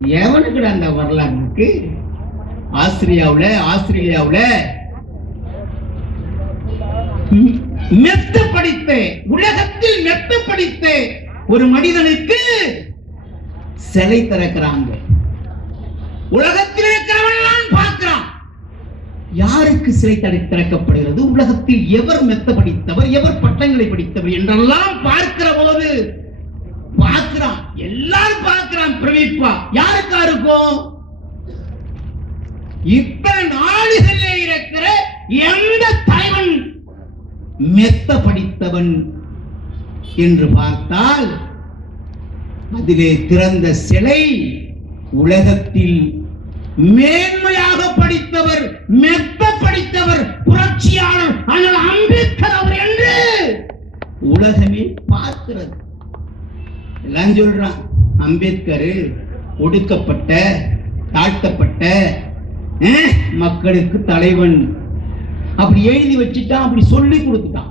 எவனுக்கு அந்த வரலாறு இருக்கு? ஆஸ்திரேலியாவுல மெத்த படித்த, உலகத்தில் மெத்த படித்த ஒரு மனிதனுக்கு சிலை திறக்கிறாங்க. உலகத்தில் இருக்கிறவன் பார்க்கிறான். யாருக்கு சிலை திறக்கப்படுகிறது? உலகத்தில் எவர் மெத்த படித்தவர், எவர் பட்டங்களை படித்தவர் என்றெல்லாம் பார்க்கிற போது பார்க்கிறான். எல்லாரும் பார்க்கிறான். பிரமிப்பா யாருக்கா இருக்கும்? இத்தனை நாடுகளிலே இருக்கிற எந்த தலைவன் மெத்த படித்தவன் என்று பார்த்தால் அதிலே திறந்த சிலை உலகத்தில் மேன்மையாக படித்தவர், மெத்த படித்தவர், புரட்சியாளர் ஆனால் அம்பேத்கர் அவர் என்று உலகமே பார்க்கிறது. எல்லாம் சொல்றான், அம்பேத்கர் ஒடுக்கப்பட்ட, தாழ்த்தப்பட்ட மக்களுக்கு தலைவன். அப்படி எழுதி வச்சுட்டான், அப்படி சொல்லி கொடுத்துட்டான்.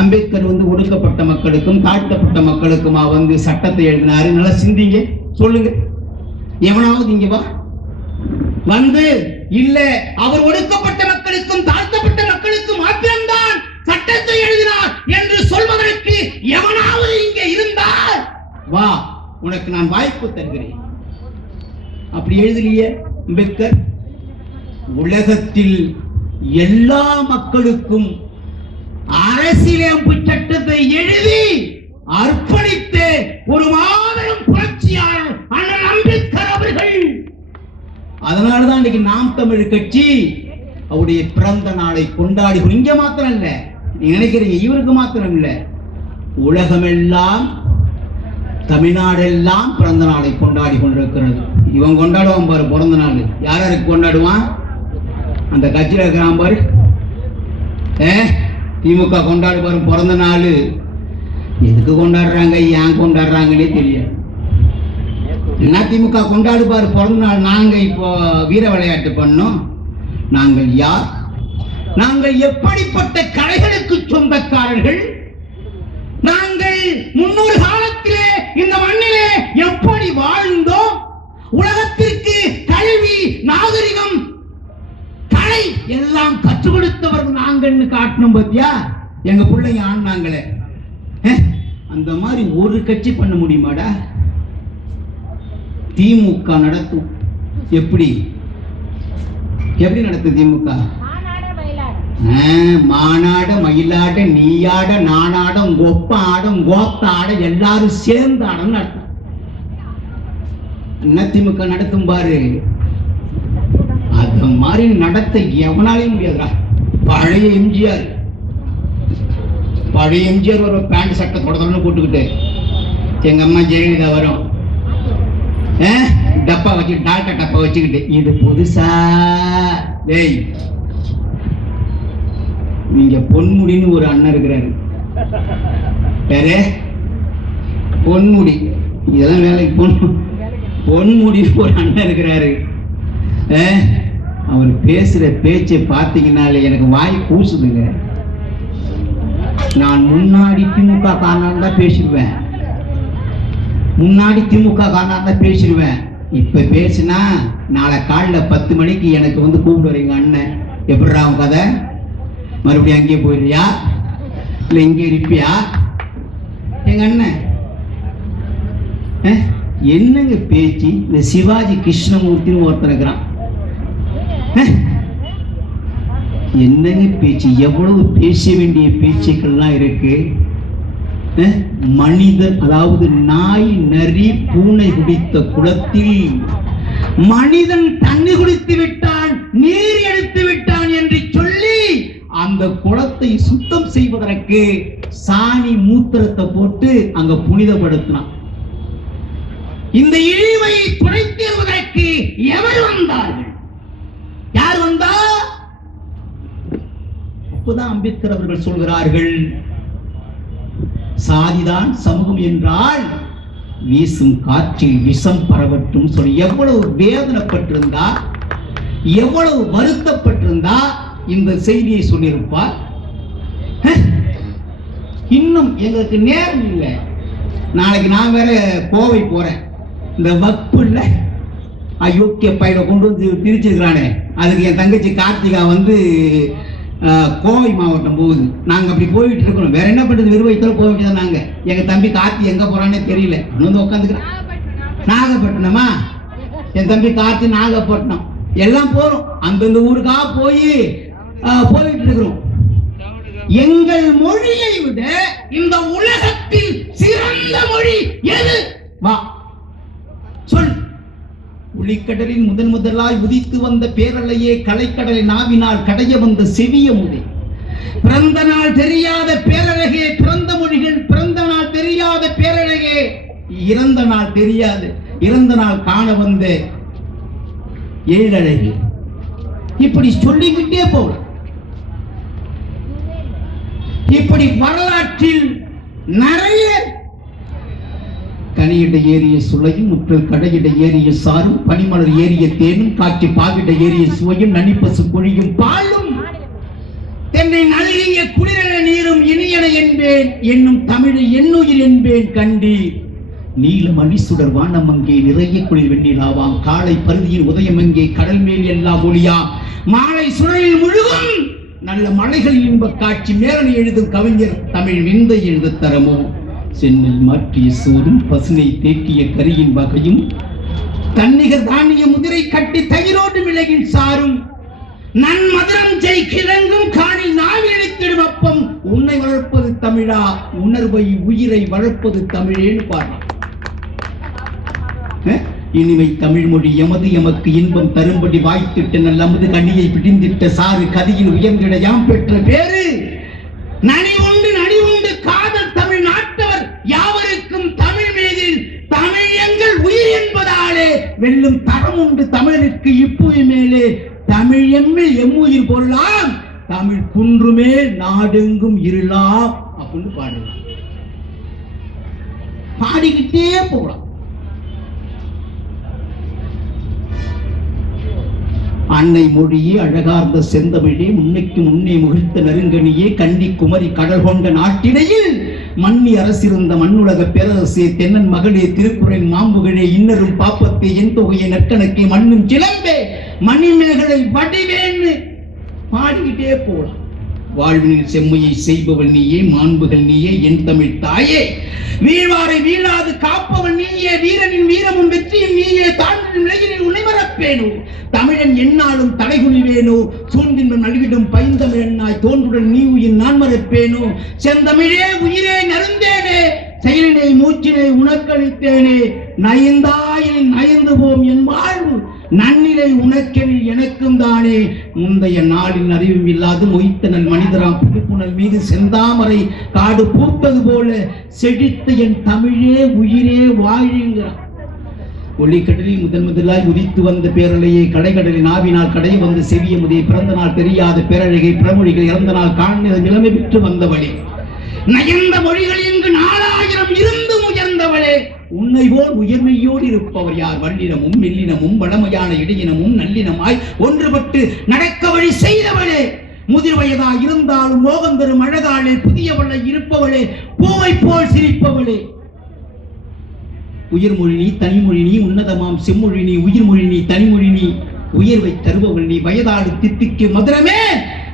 அம்பேத்கர் ஒடுக்கப்பட்ட மக்களுக்கும் தாழ்த்தப்பட்ட மக்களுக்குமா சட்டத்தை எழுதினாரு. நல்லா சிந்திங்க, சொல்லுங்க. எவனாவது இங்க வா இல்ல அவர் ஒடுக்கப்பட்ட மக்களுக்கும் தாழ்த்தப்பட்ட மக்களுக்கும் மாத்திரம்தான் சட்டத்தை எழுதினார் என்று சொல்வதற்கு எவனாவது இங்க இருந்தால் வா, உனக்கு நான் வாய்ப்பு தருகிறேன். அப்படி எழுதலையே அம்பேத்கர். உலகத்தில் எல்லா மக்களுக்கும் அரசியலமைப்பு சட்டத்தை எழுதி அர்ப்பணித்த ஒரு மாபெரும் புரட்சியாளர் அண்ணல் அம்பேத்கர் அவர்கள். அதனாலதான் இன்னைக்கு நாம் தமிழ் கட்சி அவருடைய பிறந்த நாளை கொண்டாடி, இங்க மாத்திரம் இல்ல, நீங்க நினைக்கிறீங்க இவருக்கு மாத்திரம் இல்ல, உலகமெல்லாம் தமிழ்நாடெல்லாம் பிறந்த நாளை கொண்டாடி கொண்டிருக்கிறது. இவன் கொண்டாடுவான் பாரு பிறந்த நாள். யாருக்கு கொண்டாடுவான்? அந்த கட்சியில் இருக்கிறான் பாரு, திமுக கொண்டாடு பாரு பிறந்த நாள். எதுக்கு கொண்டாடுறாங்க, ஏன் கொண்டாடுறாங்கன்னே தெரியாது. என்ன திமுக கொண்டாடு பாரு பிறந்த நாள். நாங்க இப்போ வீர விளையாட்டு பண்ணோம். நாங்கள் யார்? நாங்கள் எப்படிப்பட்ட கலைகளுக்கு சொந்தக்காரர்கள்? நாங்கள் 300 காலத்திலே இந்த மண்ணிலே எப்படி வாழ்ந்தோம்? உலகத்திற்கு கல்வி, நாகரிகம், கலை எல்லாம் கற்றுக் கொடுத்தவர்கள் நாங்கன்னு காட்டணும். பத்தியா எங்க பிள்ளைங்க ஆனாங்களே, அந்த மாதிரி ஒரு கட்சி பண்ண முடியுமாடா? திமுக நடத்தும். எப்படி நடத்தும் திமுக? மாநாட, மயிலாட, நீயாட, நானாடம், கொப்ப ஆடம், கோத்த ஆட, எல்லாரும் சேர்ந்து ஆடம் நடத்தும். என்ன திமுக நடத்தும் பாரு. அது மாதிரி நடத்த எவனாலே முடியாதுடா. பழைய எம்ஜிஆர் ஒரு பேண்ட் சட்டை தொடர்ந்து போட்டுக்கிட்டு, எங்க அம்மா ஜெயலலிதா வரும் டப்பா வச்சு, டாக்டர் டப்பா வச்சுக்கிட்டு, இது புதுசா டேய். நீங்க பொன்முடின்னு ஒரு அண்ணன் இருக்கிறாரு, பேரே பொன்முடி. இதெல்லாம் வேலைக்கு பொன்முடின்னு ஒரு அண்ணன் இருக்கிறாரு. அவர் பேசுற பேச்சை பார்த்தீங்கன்னாலே எனக்கு வாய் கூசுதுங்க. நான் முன்னாடி திமுக காரணம் தான் பேசிடுவேன், இப்ப பேசினா நாளை காலைல 10 மணிக்கு எனக்கு கூப்பிடுவார் எங்க அண்ணன். எப்படிடா அவன் கதை, மறுபடியும் அங்கேயே போயிடுறியா இல்ல இங்கே இருப்பியா? எங்க அண்ணன் என்னங்க பேச்சு. இந்த சிவாஜி கிருஷ்ணமூர்த்தின்னு ஒருத்தர் இருக்கிறான். என்னங்க பேச்சு, எவ்வளவு பேச வேண்டிய பேச்சுக்கள்லாம் இருக்கு. மனிதன், அதாவது நாய், நரி, பூனை குடித்த குளத்தில் மனிதன் தண்ணி குடித்து விட்டான், நீர் எடுத்து விட்டான் என்று சொல்லி அந்த குளத்தை சுத்தம் செய்வதற்கு சாணி மூத்திரத்தை போட்டு அங்க புனிதப்படுத்தினான். இந்த இழிவை துடைத்தேறுவதற்கு எவர் வந்தார்கள்? யார் வந்தா? அப்பதான் அம்பேத்கர் அவர்கள் சொல்கிறார்கள், சாதிதான் சமூகம் என்றால் வீசும் காற்றில் விஷம் பரவட்டும் சொல்லி எவ்வளவு வேதனைப்பட்டிருந்தா, எவ்வளவு வருத்தப்பட்டிருந்தா இந்த செய்தியை சொல்லியிருப்பார். இன்னும் எங்களுக்கு நேரம் இல்லை. நாளைக்கு நான் வேற கோவை போறேன். இந்த வக்குல அயோக்கிய பையில கொண்டு வந்து பிரிச்சிருக்கிறானே, அதுக்கு என் தங்கச்சி கார்த்திகா வந்து கோவை மாவட்டம் போகுது. நாங்கள் அப்படி போயிட்டு இருக்கிறோம். வேற என்ன பண்ணுறது, வெறுவயத்தில் போக வேண்டியதான். நாங்கள் எங்கள் தம்பி கார்த்தி எங்கே போகிறான்னே தெரியல. வந்து உட்காந்துக்கிறேன். நாகப்பட்டினமா, என் தம்பி கார்த்தி நாகப்பட்டினம், எல்லாம் போகிறோம். அந்தந்த ஊருக்காக போயிட்டு இருக்கிறோம். எங்கள் மொழியை விட இந்த உலகத்தில் சிறந்த மொழி எது? வா சொல். ஒளிக்கடலில் முதலாய் உதித்து வந்த பேரலையே, கலைக்கடலை நாவினால் கடைய வந்த செவிய முறை, பிறந்த நாள் தெரியாத பேரழகே, பிறந்த மொழிகள் பிறந்த நாள் தெரியாத பேரழகே, இறந்த நாள் தெரியாது இறந்த நாள் காண வந்த ஏழழகே. இப்படி சொல்லிக்கிட்டே போகலாம். இப்படி வரலாற்றில் நிறைய கனியிட ஏறிய சுளையும், முற்றல் கடையிட ஏறிய சாரும், பனிமலர் ஏறிய தேனும், காட்சி பாகிட ஏறிய சுவையும், நனிப்பசு பொழியும் பாலும், தென்னை நல்கிய குளிர நீரும் இனியன என்பேன், என்னும் தமிழை என்னுயிர் என்பேன் கண்டீர். நீல மணிசுடர் வானம் அங்கே நிறைய குளிர் வெண்ணிலாவாம், காலை பருதியின் உதயம் அங்கே கடல் மேல் எல்லாம் ஒளியாம், மாலை சுழலில் முழுகும் நல்ல மலைகளில் இன்ப காட்சி, மேலனை எழுதும் கவிஞர் தமிழ் விந்தை எழுத தரமோ, சென்னில் மாற்றிய சோறும் பசுனை தேக்கிய கரியின் வகையும், தன்னிகர் தானிய முதிரை கட்டி தயிரோடு மிளகின் சாரும், நன்மதுரம் ஜெய் கிழங்கும் காணி நாவி அளித்திடும் அப்பம், உன்னை வளர்ப்பது தமிழா, உணர்வை உயிரை வளர்ப்பது தமிழேன்னு பாடலாம். இனிமை தமிழ் மொழி எமது, எமக்கு இன்பம் தரும்படி வாய்த்திட்ட நல்ல அமுது கண்ணியை பிடிந்திட்ட சாறு, கதியில் உயர்ந்திட யாம் பெற்ற பேரு, நனி உண்டு காதல் தமிழ் நாட்டவர் யாவருக்கும் தமிழ் மீதில் தமிழ் எங்கள் உயிர் என்பதாலே வெல்லும் தரம் உண்டு தமிழருக்கு இப்புவி மேலே, தமிழ் எம்மில் எம்முயிர் பொருளாம், தமிழ் குன்றுமே நாடெங்கும் இருளாம் அப்படின்னு பாடலாம். பாடிக்கிட்டே போகலாம். அன்னை மொழியே, அழகார்ந்த செந்தமிழே, முன்னைக்கு முன்னே முகிழ்த்த நெருங்கனியே, கன்னி குமரி கடல் கொண்ட நாட்டிடையில் மன்னி அரசிருந்த மண்ணுலக பேரரசே, தென்னன் மகளே, திருக்குறள் மாம்புகளே, இன்னரும் பாப்பத்தே, என் தொகையை நற்கணக்கே, மண்ணும் சிலம்பே, மணிமேகலை வடிவேன்னு பாடிக்கிட்டே போலாம். வாழ்வினில் செம்மையை செய்பவள் நீயே, மாண்புகள் நீயே, என் தமிழ் தாயே, வீழ்வாரை வீழாது காப்பவன் நீயே, வீரனின் வீரமும் வெற்றியும் நீயே, தாழ்வின் நிலையினில் உன்னை மறப்பேனோ, தமிழன் என்னாலும் தலைகுனிவேனோ, சூழ்கின்ற நல்விடும் பைந்தமிழனாய் தோன்றுடன் நீ உயிர் நான் மறப்பேனோ, செந்தமிழே உயிரே நருந்தேனே, செயலினை மூச்சினை உனக்களித்தேனே, நயந்தாயில் நயந்து போம் என் வாழ்வு, நன்னிலை உனக்கெனில் எனக்கும் தானே, முந்தைய நாளின் அறிவும் இல்லாது மொய்த்த நல் மனிதராம் புதுப்புணல் மீது செந்தாமரை காடு பூத்தது போல செழித்த என் தமிழே உயிரே வாழுங்கிறான். ஒளிக்கடலில் முதலாய் உதித்து வந்த பேரலையை, கடைக்கடலின் ஆவினால் கடை வந்த செவிய முதியை, பிறந்த நாள் தெரியாத பேரழகை, பிறமொழிகள் இறந்த நாள் காண்பது நிலைமை பெற்று வந்தவளே, நயந்த மொழிகள் இங்கு 4000 இருந்தும் உயர்ந்தவளே, உன்னை போல் உயர்மையோடு இருப்பவர் யார்? வல்லினமும் மெல்லினமும் வடமையான இடையினமும் நல்லினமாய் ஒன்றுபட்டு நடக்க வழி செய்தவளே, முதிர் வயதா இருந்தாலும் மோகம் தரும் அழகாளே, புதியவளை இருப்பவளே, பூவை போல் சிரிப்பவளே, உயிர்மொழி நீ, தனிமொழி நீ, உன்னதமாம் செம்மொழி நீ, உயிர்மொழி நீ, தனிமொழி நீ, உயர்வை தருபவள் நீ, வயதாடு தித்திக்கு மதுரமே,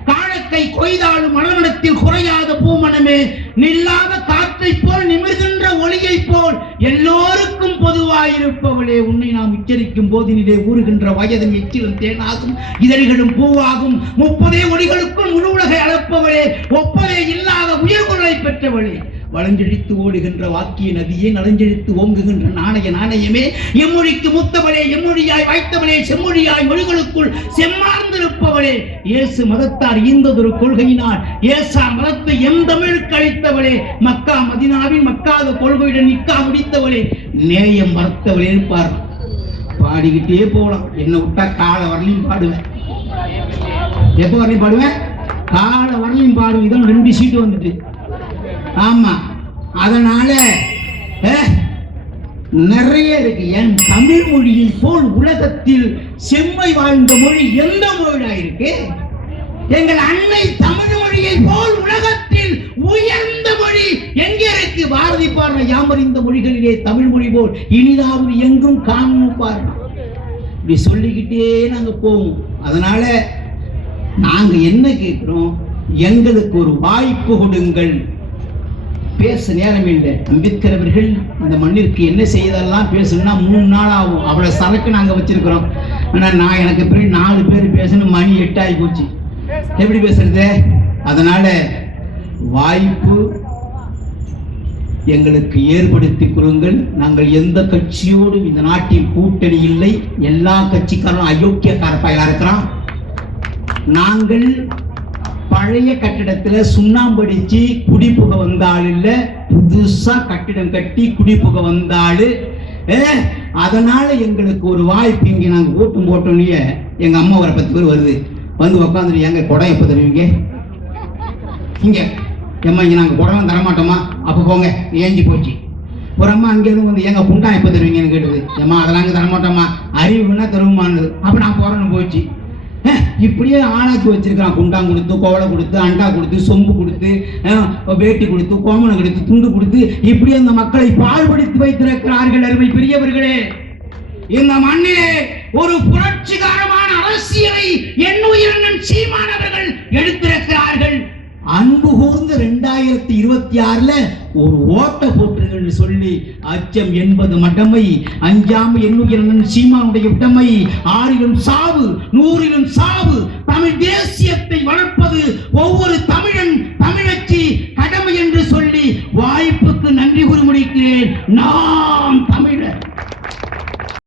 காலக்கை கொய்தாலும் மனமனத்தில் குறையாத பூமணமே, நில்லாத காற்றை போல் நிமிர்கின்ற ஒளியை போல் எல்லோருக்கும் பொதுவாயிருப்பவளே, உன்னை நாம் உச்சரிக்கும் போதினிலே ஊறுகின்ற வயதும் எச்சிலும் தேனாகும், இதழ்களும் பூவாகும், 30 ஒளிகளுக்கும் முழு உலகை அளப்பவளே, ஒப்பதே இல்லாத உயர்குரலை பெற்றவளே, வளஞ்செழித்து ஓடுகின்ற வாக்கிய நதியே, நலஞ்செழித்து ஓங்குகின்ற நாணயமே, எம்மொழிக்கு முத்தவளே, எம்மொழியாய் வாய்த்தவளே, செம்மொழியாய் மொழிகளுக்குள் செம்மார்ந்திருப்பவளே, இயேசு மதத்தார் ஈந்ததொரு கொள்கையினால் ஏசா மதத்தை எம் தமிழுக்கு அளித்தவளே, மக்கா மதினாவின் மக்காத கொள்கையுடன் நிக்கா முடித்தவளே, நேயம் மறுத்தவளே பார். பாடிக்கிட்டே போகலாம். என்ன விட்டா கால வரலையும் பாடுவேன். எப்போ வரலையும் பாடுவேன்? கால வரலையும் பாடுவேன். இதான் 2 சீட்டு வந்துட்டு. ஆமா, அதனால நிறைய இருக்கு. என் தமிழ் மொழியில் போல் உலகத்தில் செம்மை வாழ்ந்த மொழி எந்த மொழியா இருக்கு? எங்கள் அன்னை தமிழ் மொழியை போல் உலகத்தில் உயர்ந்த மொழி எங்க இருக்கு? பாரதி பாடுற யாம் யாவறிந்த மொழிகளிலே தமிழ் மொழி போல் இனிதாவது எங்கும் காணும் பாருங்க. இப்படி சொல்லிக்கிட்டே நாங்க போவோம். அதனால நாங்க என்ன கேட்கிறோம், எங்களுக்கு ஒரு வாய்ப்பு கொடுங்கள். பேச நேரம் இல்லை. அம்பேத்கர் அவர்கள் இந்த மண்ணிற்கு என்ன செய்தெல்லாம் பேசணும்னா 3 நாள் ஆகும். அவ்வளவு சரக்கு நாங்க வச்சிருக்கிறோம். ஆனா நான் எனக்கு பிறகு 4 பேர் பேசணும், மணி 8 ஆகி போச்சு. எப்படி பேசுறது? அதனால வாய்ப்பு எங்களுக்கு ஏற்படுத்தி கொடுங்கள். நாங்கள் எந்த கட்சியோடும் இந்த நாட்டில் கூட்டணி இல்லை. எல்லா கட்சிக்காரரும் அயோக்கியக்கார பயலா இருக்கிறான். நாங்கள் பழைய கட்டிடத்துல சுண்ணாம்படிச்சு குடிப்புக வந்தாள் இல்ல, புதுசா கட்டிடம் கட்டி குடிப்புக வந்தாள். அதனால எங்களுக்கு ஒரு வாய்ப்பு. இங்க நாங்க ஓட்டும் போட்டோன்னே எங்க அம்மா ஒரு 10 பேர் வருது, வந்து உட்காந்துட்டு எங்க குடம் எப்ப தருவீங்க இங்க எம்மா, இங்க நாங்க குடம் தரமாட்டோமா, அப்ப போங்க ஏஞ்சி போச்சு. ஒரு அம்மா அங்கேருந்து வந்து எங்க குண்டா எப்ப தருவீங்கன்னு கேட்டது. ஏம்மா அதெல்லாம் தரமாட்டோமா, அறிவுன்னா தருமானது. அப்ப நான் போறேன்னு போச்சு. இப்படியே ஆளாக்கி வச்சிருக்கான். குண்டாங் கொடுத்து, கோவலை கொடுத்து, அண்டா கொடுத்து, சொம்பு கொடுத்து, வேட்டி கொடுத்து, கோமணம் கொடுத்து, துண்டு கொடுத்து, இப்படி அந்த மக்களை பாழ்படுத்தி வைத்திருக்கிறார்கள். அருமை பெரியவர்களே, இந்த மண்ணிலே ஒரு புரட்சிகரமான அரசியலை என்னுயிரண்ணன் சீமான் அவர்கள் எடுத்திருக்கிறார்கள். அன்பு கூர்ந்து 2026 ஒரு ஓட்ட போட்டுகள் சொல்லி, அச்சம் என்பது மடமை, அஞ்சாம என்னுயிரண்ணன் சீமானுடைய உடமை, 6லும் சாவு 100லும் சாவு, தமிழ் தேசியத்தை வளர்ப்பது ஒவ்வொரு தமிழன் தமிழச்சி கடமை என்று சொல்லி வாய்ப்புக்கு நன்றி கூறி முடிக்கிறேன். நான்